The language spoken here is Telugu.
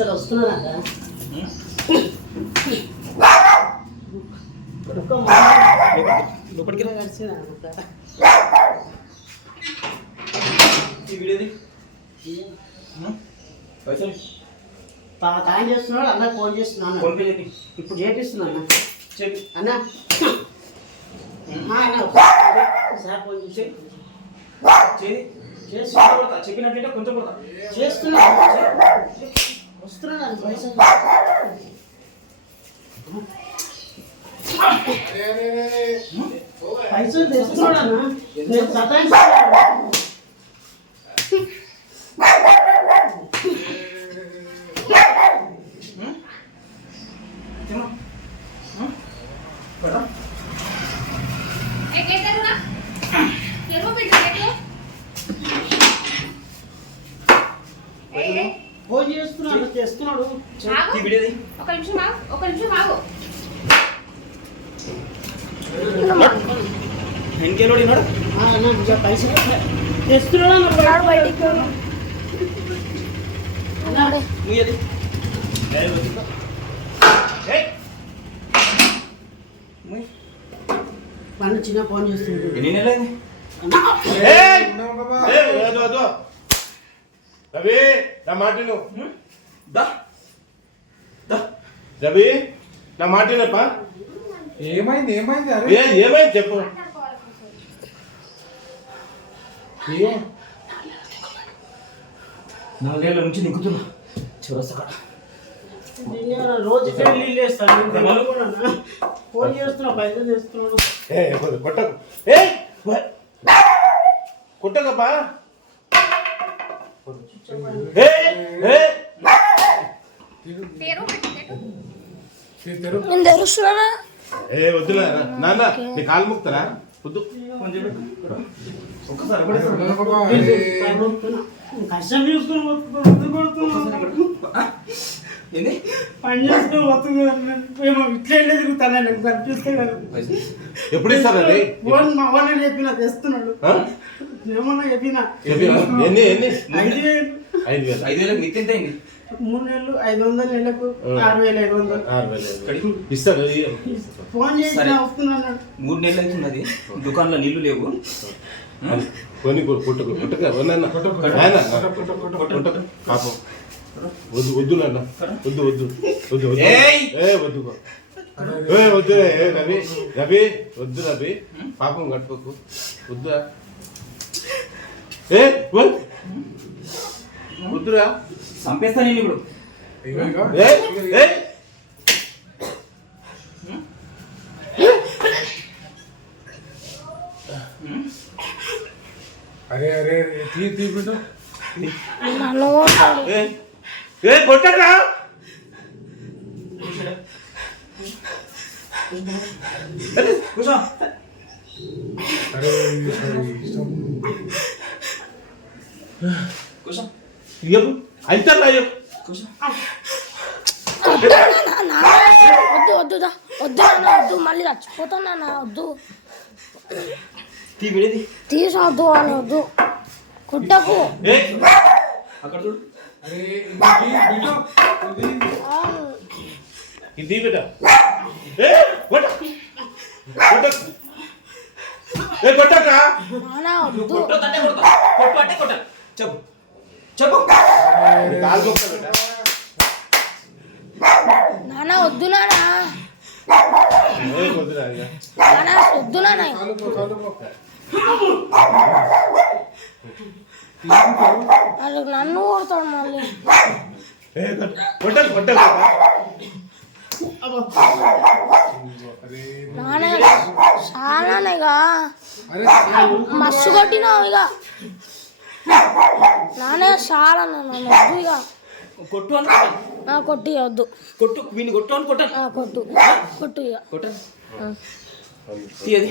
పైసలు వస్తున్నారా లోపలికి కలిసిన పైసలు తాను చేస్తున్నాడు అన్న ఫోన్ చేస్తున్నాను ఇప్పుడు చేపిస్తున్నాను అన్న సార్ ఫోన్ చేసి చెప్పినట్లయితే కొంచెం కొడతా చేస్తున్నా వస్తున్నాను పైసలు పైసలు తెస్తున్నాడు అన్న నేను సతాయిస్తున్నాను ఫోన్ చేస్తున్నాడు చేస్తున్నాడు ఒక నిమిషం ఆగు ఇంకేలోడి పైసలు తెస్తున్నాడు బయటికి మన చిన్న ఫోన్ చేస్తున్నాడు రవి నా మాట రవి నా మాట ఏమైంది ఏమైంది ఏమైంది చెప్పు 4 ఏళ్ళ నుంచి నిక్కుతున్నా చివరసా రోజు నీళ్ళు వేస్తాను ఫోన్ చేస్తున్నా పైసలు చేస్తున్నాడు కొట్టకు కొట్టకప్పా నేను తెరుస్తున్నా వద్దులే నాన్న నీ కాలు ముక్తారా వద్దు ఒక్కసారి కష్టం చూసుకుని పని చేసుకుని వస్తుంది ఏమో ఇట్లా వెళ్ళే తిరుగుతాను కనిపిస్తే కదా ఎప్పుడు ఇస్తారు అది మా వాళ్ళని చెప్పిన తెస్తున్నాడు ఏమన్నా చెప్పిన ఎన్ని 5,000 మిత్తి ఎంత అయింది 3 నెలలు 500 నెలకు 6,500 ఇస్తాడు ఫోన్ చేసి వస్తున్నాడు 3 నెలలు అవుతున్నది దుకాణంలో నీళ్లు లేవు కొని కొట్టక పాపం వద్దు వద్దు నాన్న వద్దు వద్దు వద్దు వద్దు వద్దు రవి రవి వద్దు రవి పాపం కట్టుకోకు వద్దురా వద్దురా చంపేస్తా నేను ఇప్పుడు అరే అరే తీ బిడ్డ కొట్టరా కూర్చో అరే కూర్చో చెప్పు అయితే వద్దు వద్దు వద్దు వద్దు మళ్ళీ చచ్చిపోతాను వద్దు తీసొద్దు అని వద్దు కుట్టకు అక్కడ చూడు ఇది బిడ్డ కొట్టక చెప్పు చెప్పు నాన్న వద్దు నాన్న వద్దు నాన్న నన్ను కొడతాడు మళ్ళీ నాన్న చాలానేగా మస్తు కొట్టినావు ఇక నాన్న చాలా నన్ను వద్దు ఇక కొట్టు అని కొట్టి వద్దు కొట్టు వీని కొట్టు అని కొట్టాను కొట్టు కొట్టు ఇక కొట్టాను తీయది